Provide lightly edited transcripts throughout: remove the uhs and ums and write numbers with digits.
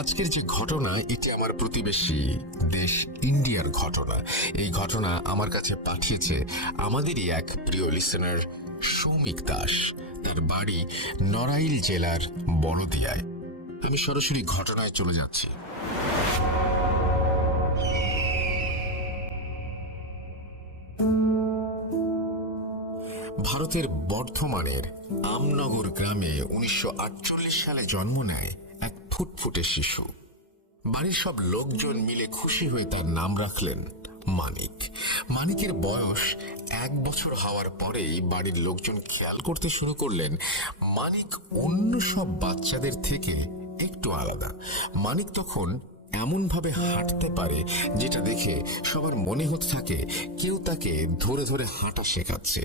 আজকের যে ঘটনা, এটি আমার প্রতিবেশী দেশ ইন্ডিয়ার ঘটনা। এই ঘটনা আমার কাছে পাঠিয়েছে আমাদেরই এক প্রিয় লিসেনার সৌমিক দাস। তার বাড়ি নড়াইল জেলার বড়দিয়ায়। আমি সরাসরি ঘটনায় চলে যাচ্ছি। ভারতের বর্ধমানের আমনগর গ্রামে 1948 সালে জন্ম নেয় এক ফুটফুটে শিশু। বাড়ির সব লোকজন মিলে খুশি হয়ে তার নাম রাখলেন মানিক। মানিকের বয়স 1 বছর হওয়ার পরেই বাড়ির লোকজন খেয়াল করতে শুরু করলেন মানিক অন্য সব বাচ্চাদের থেকে একটু আলাদা। মানিক তখন এমন ভাবে হাঁটতে পারে যেটা দেখে সবার মনে হতে থাকে কেউ তাকে ধরে ধরে হাঁটা শেখাচ্ছে।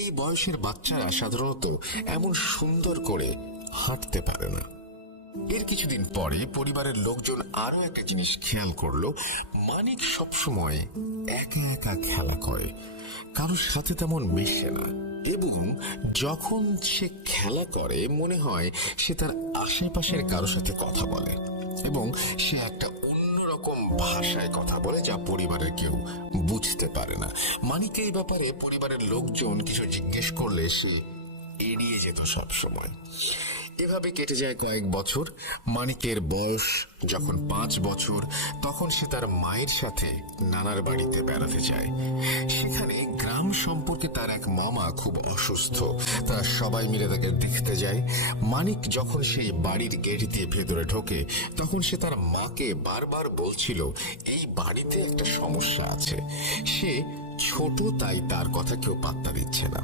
এই বয়সের বাচ্চারা সাধারণত এমন সুন্দর করে হাঁটতে পারে না। এর কিছুদিন পরে পরিবারের লোকজন আরো একটা জিনিস খেয়াল করলো, মানিক সবসময় একা একা খেলা করে, কারোর সাথে তেমন মেশে না, এবং যখন সে খেলা করে মনে হয় সে তার আশেপাশের কারোর সাথে কথা বলে, এবং সে একটা অন্যরকম ভাষায় কথা বলে যা পরিবারের কেউ বুঝতে পারে না। মানিককে এই ব্যাপারে পরিবারের লোকজন কিছু জিজ্ঞেস করলে সে এড়িয়ে যেত সব সময়। এভাবে কেটে যায় কয়েক বছর। মানিকের বয়স যখন 5 বছর, তখন সে তার মায়ের সাথে নানার বাড়িতে বেড়াতে যায়। সেখানে গ্রাম সম্পর্কে তার এক মামা খুব অসুস্থ। তারা সবাই মিলে তাকে দেখতে যায়। মানিক যখন সেই বাড়ির গেট দিয়ে ভেতরে ঢোকে তখন সে তার মাকে বারবার বলছিল এই বাড়িতে একটা সমস্যা আছে। সে ছোট, তাই তার কথা কেউ পাত্তা দিচ্ছে না।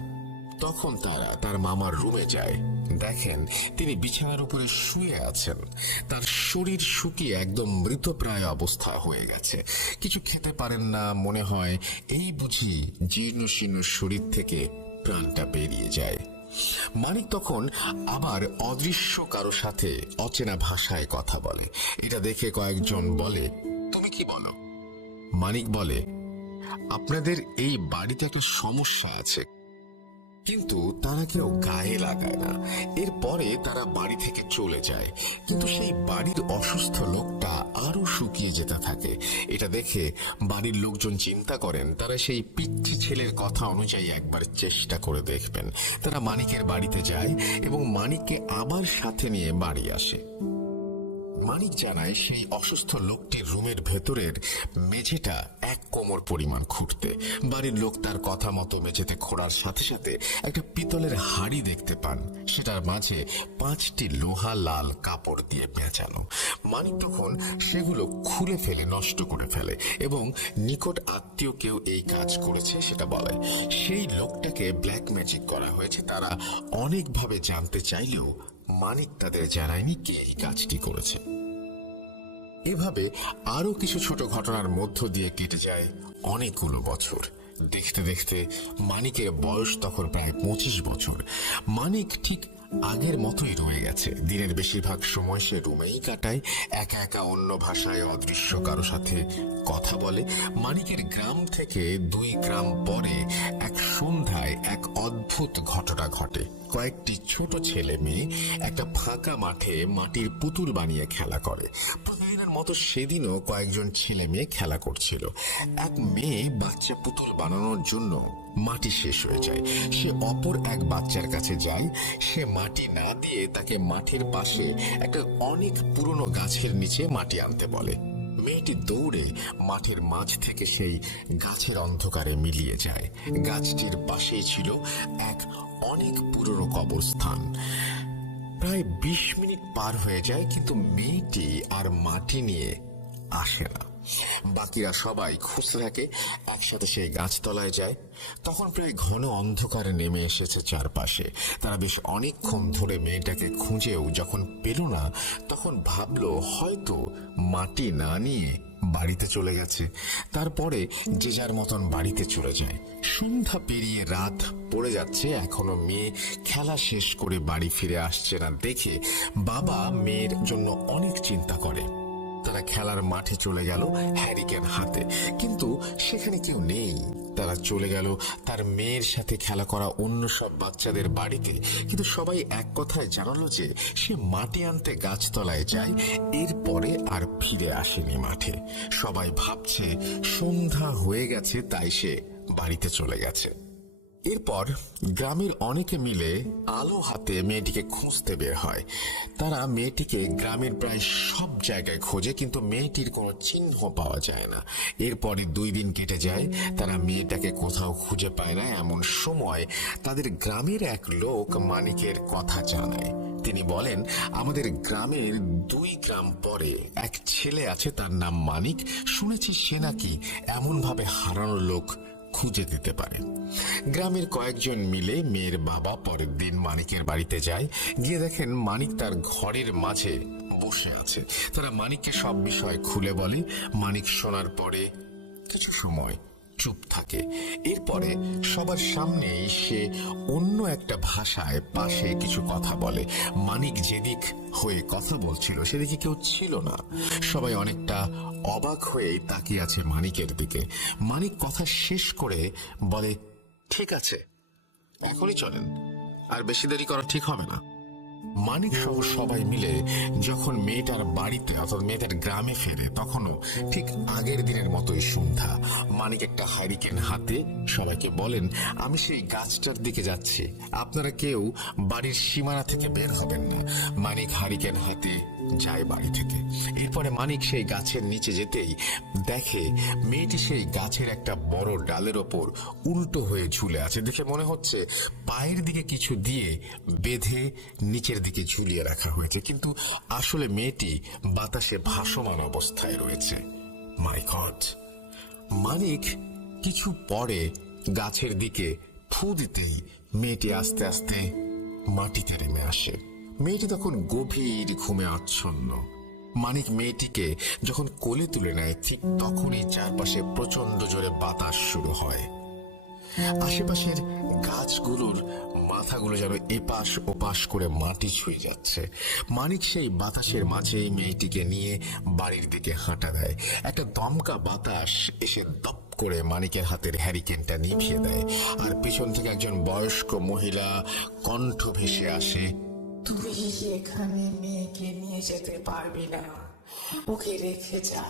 তখন তারা তার মামার রুমে যায়, দেখেন তিনি বিছানার উপরে শুয়ে আছেন। তার শরীর শুকিয়ে একদম মৃতপ্রায় অবস্থা হয়ে গেছে। কিছু খেতে পারেন না, মনে হয় এই বুঝি জীর্ণ শীর্ণ শরীর থেকে প্রাণটা বেরিয়ে যায়। মানিক তখন আবার অদৃশ্য কারো সাথে অচেনা ভাষায় কথা বলে। এটা দেখে কয়েকজন বলে, তুমি কি বলো? মানিক বলে, আপনাদের এই বাড়িতে একটা সমস্যা আছে, কিন্তু তারা কেউ গায়ে লাগায় না। এরপরে তারা বাড়ি থেকে চলে যায়, কিন্তু সেই বাড়ির অসুস্থ লোকটা আরো শুকিয়ে যেতে থাকে। এটা দেখে বাড়ির লোকজন চিন্তা করেন তারা সেই পিচ্চি ছেলের কথা অনুযায়ী একবার চেষ্টা করে দেখবেন। তারা মানিকের বাড়িতে যায় এবং মানিককে আবার সাথে নিয়ে বাড়ি আসে। মানিক জানায় সেই অসুস্থ লোকটির রুমের ভেতরের মেঝেটা 1 কোমর পরিমাণ খুঁড়তে। বাড়ির লোক তার কথা মতো মেঝেতে খোঁড়ার সাথে সাথে একটা পিতলের হাড়ি দেখতে পান, সেটার মাঝে 5টি লোহা লাল কাপড় দিয়ে পেঁচানো। মানিক তখন সেগুলো খুলে ফেলে নষ্ট করে ফেলে এবং নিকট আত্মীয় কেউ এই কাজ করেছে সেটা বলে। সেই লোকটাকে ব্ল্যাক ম্যাজিক করা হয়েছে। তারা অনেকভাবে জানতে চাইলেও মানিক তাদের জানায়নি কে এই কাজটি করেছে। এভাবে আরো কিছু ছোট ঘটনার মধ্য দিয়ে কেটে যায় অনেকগুলো বছর। দেখতে দেখতে মানিকের বয়স তখন প্রায় 25 বছর। মানিক ঠিক আগের মতোই রয়ে গেছে। দিনের বেশিরভাগ সময় সে রুমেই কাটায়, একা একা অন্য ভাষায় অদৃশ্য কারো সাথে কথা বলে। মানিকের গ্রাম থেকে 2 গ্রাম পরে এক সন্ধ্যায় এক অদ্ভুত ঘটনা ঘটে। কয়েকটি ছোট ছেলে মেয়ে একটা ফাঁকা মাঠে মাটির পুতুল বানিয়ে খেলা করে। প্রতিদিনের মতো সেদিনও কয়েকজন ছেলে মেয়ে খেলা করছিল। এক মেয়ে বাচ্চা পুতুল বানানোর জন্য মাটি শেষ হয়ে যায়। সে অপর এক বাচ্চার কাছে যায়। সে মাটি না দিয়ে তাকে মাঠের পাশে একটা অনেক পুরনো গাছের নিচে মাটি আনতে বলে। মেয়েটি দৌড়ে মাঠের মাঝ থেকে সেই গাছের অন্ধকারে মিলিয়ে যায়। গাছটির পাশেই ছিল এক অনেক পুরনো কবরস্থান। প্রায় 20 মিনিট পার হয়ে যায়, কিন্তু মেয়েটি আর মাটি নিয়ে আসে না। বাকিরা সবাই খুঁজতে থাকে। একসাথে সেই গাছতলায় যায়। তখন প্রায় ঘন অন্ধকারে নেমে এসেছে চারপাশে। তারা বেশ অনেকক্ষণ ধরে মেয়েটাকে খুঁজেও যখন পেল না, তখন ভাবলো হয়তো মাটি না নিয়ে বাড়িতে চলে গেছে। তারপরে যে যার মতন বাড়িতে চলে যায়। সন্ধ্যা পেরিয়ে রাত পড়ে যাচ্ছে, এখনো মেয়ে খেলা শেষ করে বাড়ি ফিরে আসছে না দেখে বাবা মেয়ের জন্য অনেক চিন্তা করে। তারা তারা খেলার মাঠে চলে গেল হ্যারিকেন হাতে, কিন্তু সেখানে কেউ নেই। তারা চলে গেল তার মেয়ের সাথে খেলা করা অন্য সব বাচ্চাদের বাড়িতে, কিন্তু সবাই এক কথায় জানালো যে সে মাটি আনতে গাছতলায় যায়, এরপরে আর ফিরে আসেনি মাঠে। সবাই ভাবছে সন্ধ্যা হয়ে গেছে, তাই সে বাড়িতে চলে গেছে। এরপর গ্রামের অনেকে মিলে আলো হাতে মেয়েটিকে খুঁজতে বের হয়। তারা মেয়েটিকে গ্রামের প্রায় সব জায়গায় খোঁজে, কিন্তু মেয়েটির কোনো চিহ্ন পাওয়া যায় না। এরপরে 2 দিন কেটে যায়, তারা মেয়েটাকে কোথাও খুঁজে পায় না। এমন সময় তাদের গ্রামের এক লোক মানিকের কথা জানায়। তিনি বলেন, আমাদের গ্রামের 2 গ্রাম পরে এক ছেলে আছে, তার নাম মানিক। শুনেছি সে নাকি এমন ভাবে হারানো লোক খুঁজে দিতে পারে। গ্রামের কয়েকজন মিলে মেয়ের বাবা পরের দিন মানিকের বাড়িতে যায়। গিয়ে দেখেন মানিক তার ঘরের মাঝে বসে আছে। তারা মানিককে সব বিষয় খুলে বলে। মানিক শোনার পরে কিছু সময় চুপ থাকে। এরপরে সবার সামনে সে অন্য একটা ভাষায় পাশে কিছু কথা বলে। মানিক যেদিক হয়ে কথা বলছিল সেদিকে কেউ ছিল না। সবাই অনেকটা অবাক হয়ে তাকিয়ে আছে মানিকের দিকে। মানিক কথা শেষ করে বলে, ঠিক আছে, এখনই চলেন, আর বেশি দেরি করা ঠিক হবে না। মানিক সহ সবাই মিলে যখন মেয়েটার বাড়িতে অর্থাৎ মেয়েটার গ্রামে ফেরে, তখনও ঠিক আগের দিনের মতোই সন্ধ্যা। মানিক একটা হ্যারিকেন হাতে সবাইকে বলেন, আমি সেই গাছটার দিকে যাচ্ছি, আপনারা কেউ বাড়ির সীমানা থেকে বের হবেন না। মানিক হ্যারিকেন হাতে যায় বাড়ি থেকে। এরপরে মানিক সেই গাছের নিচে যেতেই দেখে মেয়েটি সেই গাছের একটা বড় ডালের ওপর উল্টো হয়ে ঝুলে আছে। দেখে মনে হচ্ছে পায়ের দিকে কিছু দিয়ে বেঁধে নিচের দিকে ঝুলিয়ে রাখা হয়েছে, কিন্তু আসলে মেয়েটি বাতাসে ভাসমান অবস্থায় রয়েছে। মাই গড! মানিক কিছু পরে গাছের দিকে ফু দিতেই মেয়েটি আস্তে আস্তে মাটিতে নেমে আসে। মেয়েটি তখন গভীর ঘুমে আচ্ছন্ন। মানিক মেয়েটিকে যখন কোলে তুলে নেয়, ঠিক তখনই চারপাশে প্রচন্ড জোরে বাতাস শুরু হয়। আশেপাশের গাছগুলোর মাথাগুলো যেন এপাশ ওপাশ করে মাটি ছুঁয়ে যাচ্ছে। মানিক সেই বাতাসের মাঝেই মেয়েটিকে নিয়ে বাড়ির দিকে হাঁটা দেয়। একটা দমকা বাতাস এসে দপ করে মানিকের হাতের হ্যারিকেনটা নিভিয়ে দেয়, আর পিছন থেকে একজন বয়স্ক মহিলা কণ্ঠ ভেসে আসে, তুই এখানে মেয়েকে নিয়ে যেতে পারবি না, ওকে রেখে যা,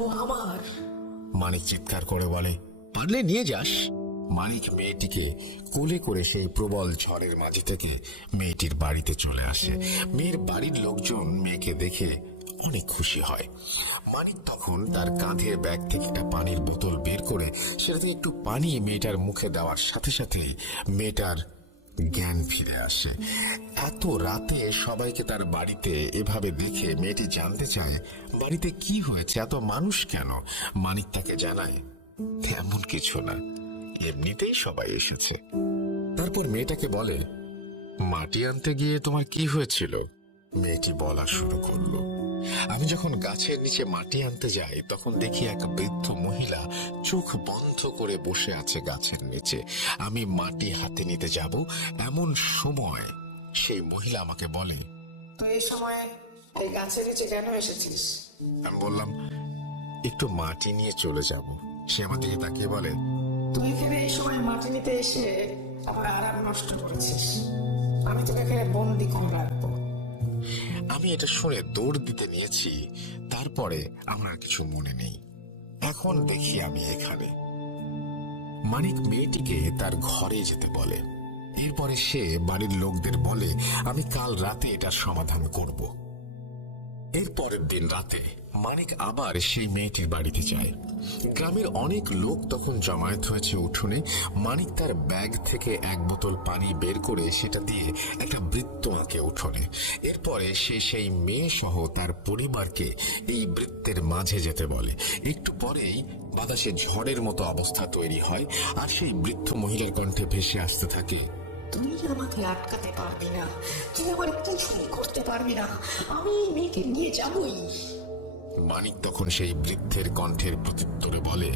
ও আমার। মানিক চিৎকার করে বলে, পারলে নিয়ে যাস। মানিক মেয়েটিকে কোলে করে সেই প্রবল ঝড়ের মাঝে থেকে মেয়েটির বাড়িতে চলে আসে। মেয়ের বাড়ির লোকজন মেয়েকে দেখে অনেক খুশি হয়। মানিক তখন তার কাঁধের ব্যাগ থেকে একটা পানির বোতল বের করে সেটা থেকে একটু পানি মেয়েটার মুখে দেওয়ার সাথে সাথে মেয়েটার জ্ঞান ফিরে আসে। এত রাতে সবাইকে তার বাড়িতে এভাবে দেখে মেয়েটি জানতে চায় বাড়িতে কি হয়েছে, এত মানুষ কেন। মানিক তাকে জানায়, তেমন কিছু না, এমনিতেই সবাই এসেছে। তারপর মেয়েটাকে বলে, মাটি আনতে গিয়ে তোমার কি হয়েছিল? মেয়েটি বলা শুরু করলো, আমি যখন গাছের নিচে মাটি আনতে যাই তখন দেখি এক বৃদ্ধ মহিলা চোখ বন্ধ করে বসে আছে গাছের নিচে। আমি মাটি হাতে নিতে যাব, এমন সময় সেই মহিলা আমাকে বলে, তুই এই সময় এই গাছের নিচে কেন এসেছিস? আমি বললাম, একটু মাটি নিয়ে চলে যাব। সে আমার দিকে তাকিয়ে বলে, তুই এখানে এই সময় মাটি নিতে এসে আমার আরাম নষ্ট করেছিস, আমি তোকে এখানে বন্দি করে রাখবো। আমি এটা শুনে দৌড় দিতে নিয়েছি, তারপরে আমার আর কিছু মনে নেই। এখন দেখি আমি এখানে। মানিক মেয়েটিকে তার ঘরে যেতে বলে। এরপরে সে বাড়ির লোকদের বলে, আমি কাল রাতে এটার সমাধান করব। এর পরের দিন রাতে মানিক আবার সেই মেয়েটির বাড়িতে যায়। গ্রামের অনেক লোক তখন জমায়েত হয়েছে উঠোনে। মানিক তার ব্যাগ থেকে এক বোতল পানি বের করে সেটা দিয়ে একটা বৃত্ত আঁকে উঠোনে। এরপরে সে সেই মেয়ে সহ তার পরিবারকে এই বৃত্তের মাঝে যেতে বলে। একটু পরেই বাতাসে ঝড়ের মতো অবস্থা তৈরি হয়, আর সেই বৃদ্ধ মহিলার কণ্ঠে ভেসে আসতে থাকে, তুই আমাকে আটকাতে পারবি না, তুই আমার কিছুই করতে পারবি না, আমি মেয়েকে নিয়ে যাবই। মানিক তখন সেই বৃদ্ধের কণ্ঠের প্রত্যুত্তরে বলে,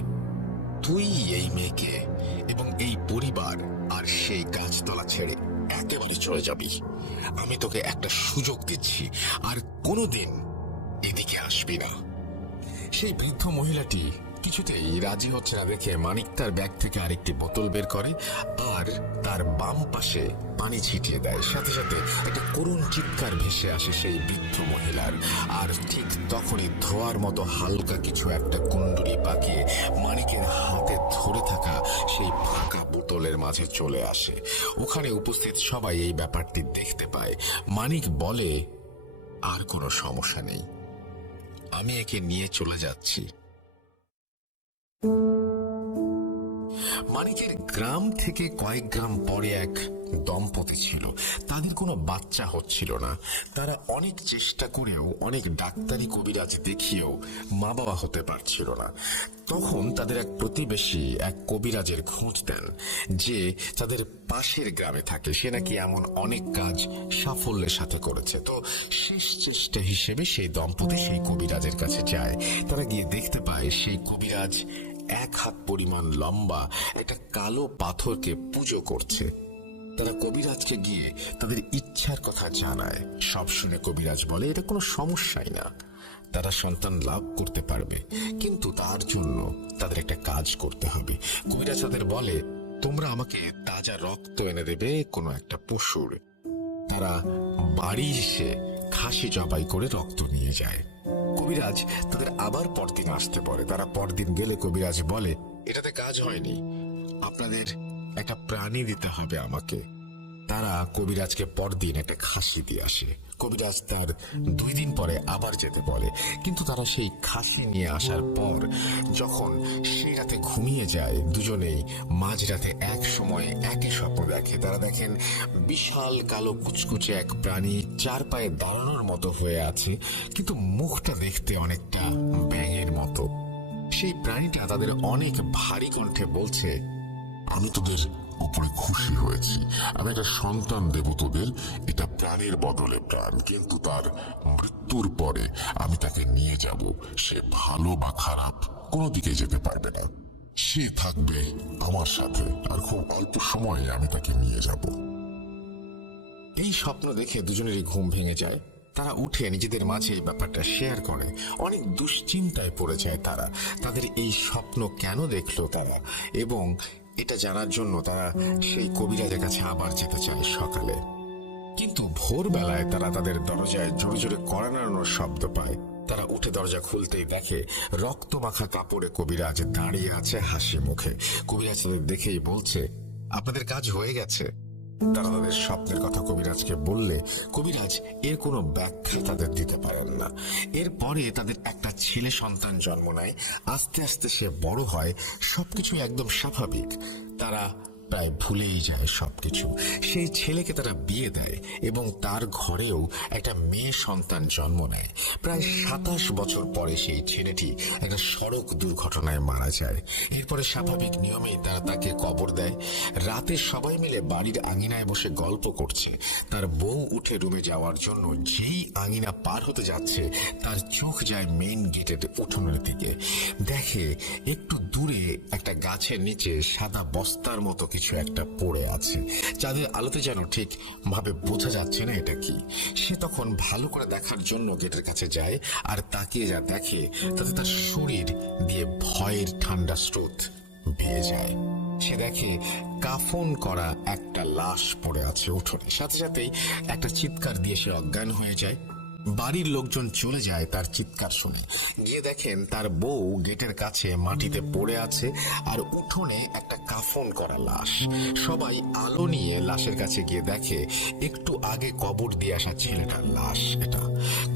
তুই এই মেয়েকে এবং এই পরিবার আর সেই গাছতলা ছেড়ে একেবারে চলে যাবি। আমি তোকে একটা সুযোগ দিচ্ছি, আর কোনোদিন এদিকে আসবি না। সেই বৃদ্ধ মহিলাটি কিছুতেই রাজি হচ্ছে না দেখে মানিক তার ব্যাগ থেকে আরেকটি বোতল বের করে আর তার বাম পাশে পানি ছিটিয়ে দেয়। সাথে সাথে একটা করুণ চিৎকার ভেসে আসে সেই বৃদ্ধ মহিলার। আর ঠিক তখনই ধোয়ার মতো হালকা কিছু একটা কুণ্ডুলি পাকিয়ে মানিকের হাতে ধরে থাকা সেই ফাঁকা বোতলের মাঝে চলে আসে। ওখানে উপস্থিত সবাই এই ব্যাপারটি দেখতে পায়। মানিক বলে, আর কোনো সমস্যা নেই, আমি একে নিয়ে চলে যাচ্ছি। মানিকের গ্রাম থেকে কয়েক গ্রাম পরে এক দম্পতি ছিল। তাদের কোনো বাচ্চা হচ্ছিল না। তারা অনেক চেষ্টা করেও, অনেক ডাক্তারি কবিরাজ দেখিয়েও মা বাবা হতে পারছিল না। তখন তাদের এক প্রতিবেশী এক কবিরাজের খোঁজ দেন যে তাদের পাশের গ্রামে থাকে। সে নাকি এমন অনেক কাজ সাফল্যের সাথে করেছে। তো শেষ চেষ্টা হিসেবে সেই দম্পতি সেই কবিরাজের কাছে যায়। তারা গিয়ে দেখতে পায় সেই কবিরাজ 1 হাত পরিমাণ লম্বা একটা কালো পাথরকে পুজো করছে। তারা কবিরাজকে গিয়ে তাদের ইচ্ছার কথা জানায়। সব শুনে কবিরাজ বলে, এটা কোনো সমস্যাই না, তারা সন্তান লাভ করতে পারবে, কিন্তু তার জন্য তাদের একটা কাজ করতে হবে। কবিরাজ তাদের বলে, তোমরা আমাকে তাজা রক্ত এনে দেবে কোনো একটা পশুর। তারা বাড়ি এসে খাসি জবাই করে রক্ত নিয়ে যায়। কবিরাজ তাদের আবার পরদিন আসতে বলে। তারা পরদিন গেলে কবিরাজ বলে, এটাতে কাজ হয়নি, আপনাদের একটা প্রাণী দিতে হবে আমাকে। তারা কবিরাজকে পরদিন একটা খাসি দিয়ে আসে। কবিরাজ তার 2 দিন পরে আবার যেতে বলে, কিন্তু তারা সেই খাসি নিয়ে আসার পর যখন সেই রাতে ঘুমিয়ে যায়, দুজনেই মাঝরাতে এক সময় একই স্বপ্ন দেখে। তারা দেখেন বিশাল কালো কুচকুচে এক প্রাণী 4 পায়ে দাঁড়ানোর মতো হয়ে আছে, কিন্তু মুখটা দেখতে অনেকটা ব্যাঙের মতো। সেই প্রাণীটা তাদের অনেক ভারী কণ্ঠে বলছে, আমি তোদের উপরে খুশি হয়েছি, আমি একটা সন্তান দেব তোদের, এটা প্রাণের বদলে প্রাণ, কিন্তু তার মৃত্যুর পরে আমি তাকে নিয়ে যাব। সে ভালো বা খারাপ কোনো দিকে যেতে পারবে না, সে থাকবে আমার সাথে, আর খুব অল্প সময়ে আমি তাকে নিয়ে যাব। এই স্বপ্ন দেখে দুজনেরই ঘুম ভেঙে যায়। তারা উঠে নিজেদের মাঝে এই ব্যাপারটা শেয়ার করে। অনেক দুশ্চিন্তায় পড়ে যায় তারা, তাদের এই স্বপ্ন কেন দেখলো তারা, এবং এটা জানার জন্য তারা সেই কবিরাজের কাছে আবার যেতে চায় সকালে। কিন্তু ভোরবেলায় তারা তাদের দরজায় জোরে জোরে কড়া নাড়ানোর শব্দ পায়। তারা উঠে দরজা খুলতেই দেখে রক্ত মাখা কাপড়ে কবিরাজ দাঁড়িয়ে আছে হাসি মুখে। কবিরাজ তাদের দেখেই বলছে, আপনাদের কাজ হয়ে গেছে। তারা তাদের স্বপ্নের কথা কবিরাজকে বললে কবিরাজ এর কোনো ব্যাখ্যা তাদের দিতে পারেন না। এরপরে তাদের একটা ছেলে সন্তান জন্ম নেয়। আস্তে আস্তে সে বড় হয়, সবকিছু একদম স্বাভাবিক। তারা প্রায় ভুলেই যায় সবকিছু। সেই ছেলেকে তারা বিয়ে দেয় এবং তার ঘরেও একটা মেয়ে সন্তান জন্ম নেয়। প্রায় 27 বছর পরে সেই ছেলেটি একটা সড়ক দুর্ঘটনায় মারা যায়। এরপরে স্বাভাবিক নিয়মেই তারা তাকে কবর দেয়। রাতে সবাই মিলে বাড়ির আঙিনায় বসে গল্প করছে। তার বউ উঠে রুমে যাওয়ার জন্য যেই আঙিনা পার হতে যাচ্ছে, তার চোখ যায় মেইন গেটের উঠোনের দিকে। দেখে একটু দূরে একটা গাছের নিচে সাদা বস্তার মতো কিছু একটা পড়ে আছে। চাঁদের আলোতে যেন ঠিক ভাবে বোঝা যাচ্ছে না এটা কি। সে তখন ভালো করে দেখার জন্য গেটের কাছে যায়, আর তাকিয়ে যা দেখে তাতে তার শরীর দিয়ে ভয়ের ঠান্ডা স্রোত বেয়ে যায়। সে দেখে কাফন করা একটা লাশ পড়ে আছে উঠোনে। সাথে সাথেই একটা চিৎকার দিয়ে সে অজ্ঞান হয়ে যায়। বাড়ির লোকজন চলে যায় তার চিৎকার শুনে। গিয়ে দেখেন তার বউ গেটের কাছে মাটিতে পড়ে আছে, আর উঠোনে একটা কাফন করা লাশ। সবাই আলো নিয়ে লাশের কাছে গিয়ে দেখে একটু আগে কবর দিয়ে আসা ছেলেটার লাশ। এটা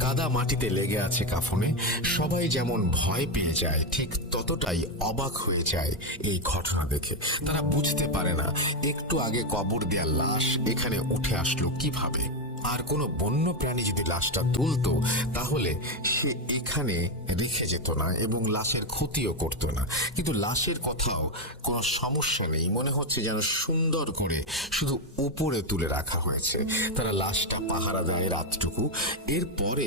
কাদা মাটিতে লেগে আছে কাফনে। সবাই যেমন ভয় পেয়ে যায়, ঠিক ততটাই অবাক হয়ে যায় এই ঘটনা দেখে। তারা বুঝতে পারে না একটু আগে কবর দেওয়া লাশ এখানে উঠে আসলো কিভাবে। আর কোনো বন্য প্রাণী যদি লাশটা তুলতো তাহলে সে এখানে রেখে যেত না এবং লাশের ক্ষতিও করতো না। কিন্তু লাশের কোথাও কোনো সমস্যা নেই, মনে হচ্ছে যেন সুন্দর করে শুধু উপরে তুলে রাখা হয়েছে। তারা লাশটা পাহারা দেয় রাতটুকু। এরপরে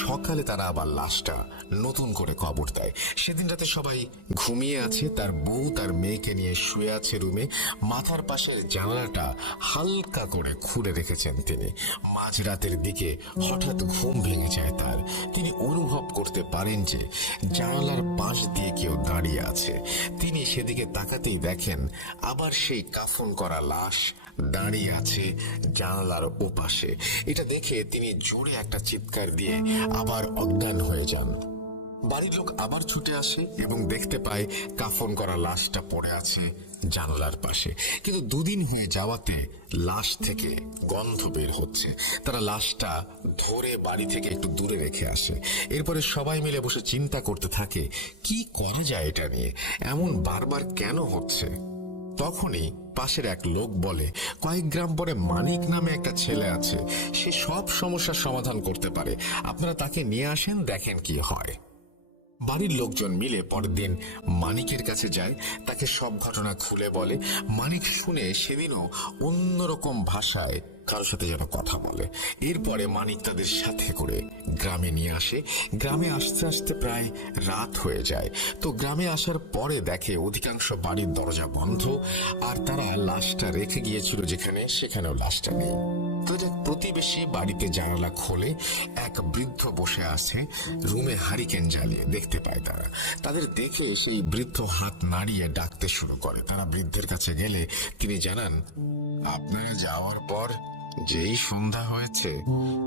সকালে তারা আবার লাশটা নতুন করে কবর দেয়। সেদিন রাতে সবাই ঘুমিয়ে আছে। তার বউ তার মেয়েকে নিয়ে শুয়ে আছে রুমে। মাথার পাশের জানালাটা হালকা করে খুলে রেখেছেন তিনি। মাঝরাতের দিকে হঠাৎ ঘুম ভেঙে যায় তার। তিনি অনুভব করতে বুঝতে পারেন যে জানালার পাশ দিয়ে কেউ দাঁড়িয়ে আছে। তিনি সেদিকে তাকাতেই দেখেন আবার সেই কাফন করা লাশ দাঁড়িয়ে আছে জানালার ওপাশে। এটা দেখে তিনি জোরে একটা চিৎকার দিয়ে আবার অজ্ঞান হয়ে যান। বাড়ির লোক আবার ছুটে আসে এবং দেখতে পায় কাফন করা লাশটা পড়ে আছে জানালার পাশে। কিন্তু দুদিন হয়ে যাওয়াতে লাশ থেকে গন্ধ বের হচ্ছে। তারা লাশটা ধরে বাড়ি থেকে একটু দূরে রেখে আসে। এরপরে সবাই মিলে বসে চিন্তা করতে থাকে কি করা যায় এটা নিয়ে, এমন বারবার কেন হচ্ছে। তখনই পাশের এক লোক বলে, কয়েক গ্রাম পরে মানিক নামে একটা ছেলে আছে, সে সব সমস্যার সমাধান করতে পারে, আপনারা তাকে নিয়ে আসেন, দেখেন কি হয়। বাড়ির লোকজন মিলে পরের দিন মানিকের কাছে যায়, তাকে সব ঘটনা খুলে বলে। মানিক শুনে সেদিনও অন্যরকম ভাষায় কারোর সাথে যেন কথা বলে। এরপরে মানিক তাদের সাথে করে গ্রামে নিয়ে আসে। গ্রামে আসতে আসতে প্রায় রাত হয়ে যায়। তো গ্রামে আসার পরে দেখে অধিকাংশ বাড়ির দরজা বন্ধ, আর তারা লাশটা রেখে গিয়েছিল যেখানে, সেখানেও লাশটা নেই। তো এক প্রতিবেশী বাড়িতে জানালা খোলে, এক বৃদ্ধ বসে আছে রুমে হারিকেন জ্বালিয়ে। দেখতে পায় তারা, তাদের দেখে সেই বৃদ্ধ হাত নাড়িয়ে ডাকতে শুরু করে। তারা বৃদ্ধের কাছে গেলে তিনি জানান, আপনারা যাওয়ার পর যেই সন্ধ্যা হয়েছে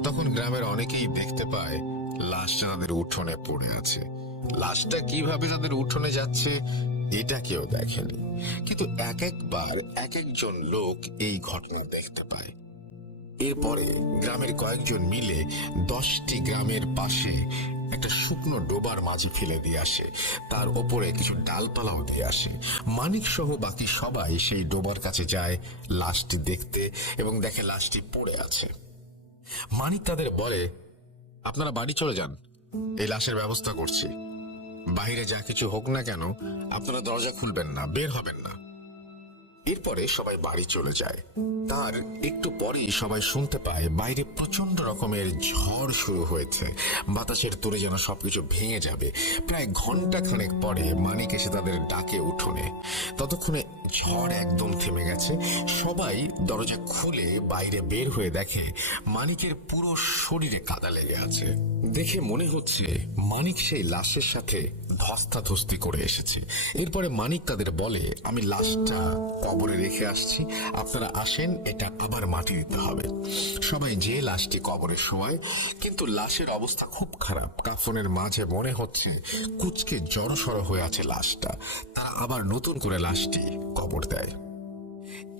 তখন গ্রামের অনেকেই দেখতে পায় লাশটা তাদের উঠোনে পড়ে আছে। লাশটা কিভাবে তাদের উঠোনে যাচ্ছে এটা কেউ দেখেনি, কিন্তু এক একবার এক একজন লোক এই ঘটনা দেখতে পায়। এরপরে গ্রামের কয়েকজন মিলে 10টি গ্রামের পাশে একটা শুকনো ডোবার মাঝে ফেলে দিয়ে আসে, তার ওপরে কিছু ডালপালাও দিয়ে আসে। মানিক সহ বাকি সবাই সেই ডোবার কাছে যায় লাশটি দেখতে এবং দেখে লাশটি পড়ে আছে। মানিক তাদের বলে, আপনারা বাড়ি চলে যান, এই লাশের ব্যবস্থা করছি। বাইরে যা কিছু হোক না কেন আপনারা দরজা খুলবেন না, বের হবেন না। এরপরে সবাই বাড়ি চলে যায়। তার একটু পরেই সবাই শুনতে পায় বাইরে প্রচন্ড রকমের ঝড় শুরু হয়েছে, বাতাসের তোড়ে যেন সবকিছু ভেঙে যাবে। প্রায় ঘন্টা খানেক পরে মানিক এসে তাদের ডাকে উঠোনে। ততক্ষণে ঝড় একদম থেমে গেছে। সবাই দরজা খুলে বাইরে বের হয়ে দেখে মানিকের পুরো শরীরে কাদা লেগে আছে। দেখে মনে হচ্ছে মানিক সেই লাশের সাথে ধস্তাধস্তি করে এসেছে। এরপরে মানিক তাদের বলে, আমি লাশটা কবরে রেখে আসছি, আপনারা আসেন, এটা আবার মাটি দিতে হবে। সবাই যে লাশটি কবরে শোয়ায়, কিন্তু লাশের অবস্থা খুব খারাপ। কাফনের মাঝে মনে হচ্ছে কুচকে জড়সড় হয়ে আছে লাশটা। তারা আবার নতুন করে লাশটি কবর দেয়।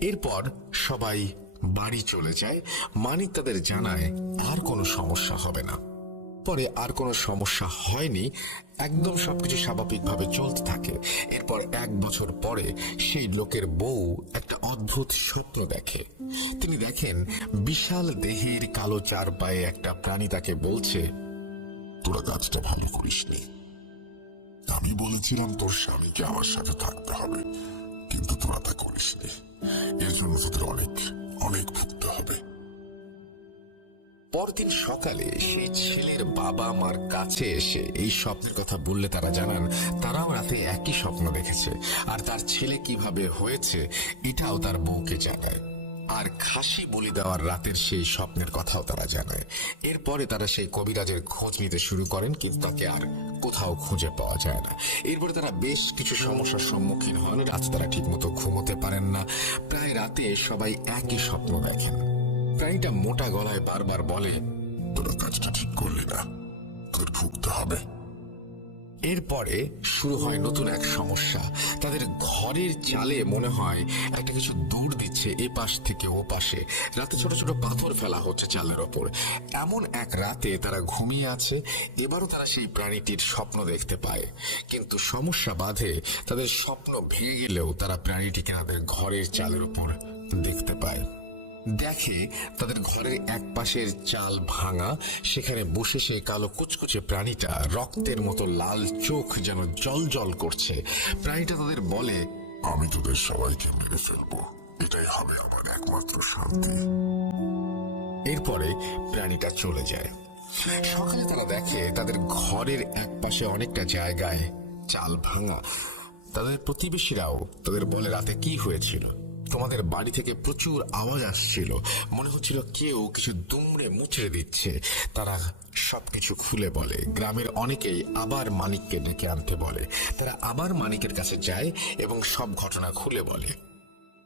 এরপর সবাই বাড়ি চলে যায়। মানিক তাদের জানায় আর কোনো সমস্যা হবে না। পরে আর কোনো সমস্যা হয়নি, একদম সবকিছু স্বাভাবিকভাবে চলতে থাকে। এরপর 1 বছর পরে সেই লোকের বউ একটা অদ্ভুত স্বপ্ন দেখে। তিনি দেখেন বিশাল দেহের কালো 4 পায়ে একটা প্রাণী তাকে বলছে, তোরা কাজটা ভালো করিসনি। আমি বলেছিলাম তোর স্বামীকে আমার সাথে থাকতে হবে, কিন্তু তোরা তা করিসনি। এর জন্য তোদের অনেক অনেক ভুগতে হবে। পরদিন সকালে সেই ছেলের বাবা মার কাছে এসে এই স্বপ্নের কথা বললে তারা জানান তারাও রাতে একই স্বপ্ন দেখেছে, আর তার ছেলে কিভাবে হয়েছে এটাও তার বউকে জানায়। আর খাসি বলি দেওয়ার রাতের সেই স্বপ্নের কথাও তারা জানায়। এরপরে তারা সেই কবিরাজের খোঁজ নিতে শুরু করেন, কিন্তু তাকে আর কোথাও খুঁজে পাওয়া যায় না। এরপরে তারা বেশ কিছু সমস্যার সম্মুখীন হন। রাত তারা ঠিক মতো ঘুমোতে পারেন না। প্রায় রাতে সবাই একই স্বপ্ন দেখেন। প্রাণীটা মোটা গলায় বারবার বলে, তোরা কাজটা ঠিক করলি না, তোদের ভুগতে হবে। এরপরে শুরু হয় নতুন এক সমস্যা। তাদের ঘরের চালে মনে হয় একটা কিছু দৌড় দিচ্ছে এ পাশ থেকে ও পাশে। রাতে ছোট ছোট পাথর ফেলা হচ্ছে চালের ওপর। এমন এক রাতে তারা ঘুমিয়ে আছে, এবারও তারা সেই প্রাণীটির স্বপ্ন দেখতে পায়। কিন্তু সমস্যা বাধে, তাদের স্বপ্ন ভেঙে গেলেও তারা প্রাণীটিকে তাদের ঘরের চালের উপর দেখতে পায়। দেখে তাদের ঘরের এক পাশের চাল ভাঙা, সেখানে বসে সে কালো কুচকুচে প্রাণীটা রক্তের মতো লাল চোখ যেন জল জল করছে। প্রাণীটা তাদের বলে, আমি তোদের সবাইকে মেরে ফেলবো, এটাই হবে আমার একমাত্র শান্তি। এরপরে প্রাণীটা চলে যায়। সকালে তারা দেখে তাদের ঘরের এক পাশে অনেকটা জায়গায় চাল ভাঙা। তাদের প্রতিবেশীরাও তাদের বলে রাতে কি হয়েছিল। তোমাদের বাড়ি থেকে প্রচুর আওয়াজ আসছিল, মনে হচ্ছিল কেউ কিছু দুমড়ে মুচড়ে দিচ্ছে। তারা সবকিছু খুলে বলে। গ্রামের অনেকেই আবার মানিককে ডেকে আনতে বলে। তারা আবার মানিকের কাছে যায় এবং সব ঘটনা খুলে বলে।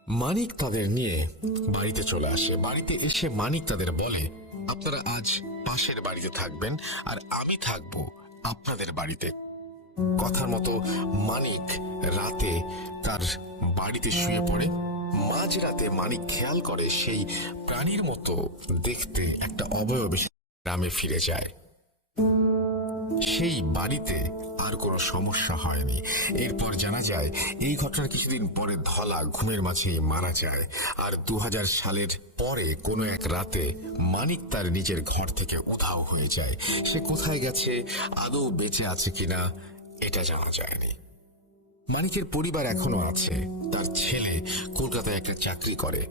মানিক তাদের নিয়ে বাড়িতে চলে আসে। বাড়িতে এসে মানিক তাদের বলে, আপনারা আজ পাশের বাড়িতে থাকবেন আর আমি থাকবো আপনাদের বাড়িতে। কথার মতো মানিক রাতে তার বাড়িতে শুয়ে পড়ে। মাঝরাতে মানিক খেয়াল করে সেই প্রাণীর মতো দেখতে একটা অবয়ব গ্রামে ফিরে যায়। সেই বাড়িতে আর কোনো সমস্যা হয়নি। এরপর জানা যায় এই ঘটনার কিছুদিন পরে ধলা ঘুমের মাঝেই মারা যায়। আর 2000 সালের পরে কোনো এক রাতে মানিক তার নিজের ঘর থেকে উধাও হয়ে যায়। সে কোথায় গেছে, আদৌ বেঁচে আছে কিনা, এটা জানা যায়নি। মানিকের পরিবার এখনো আছে। তার ছেলে কলকাতায় একটা চাকরি করে।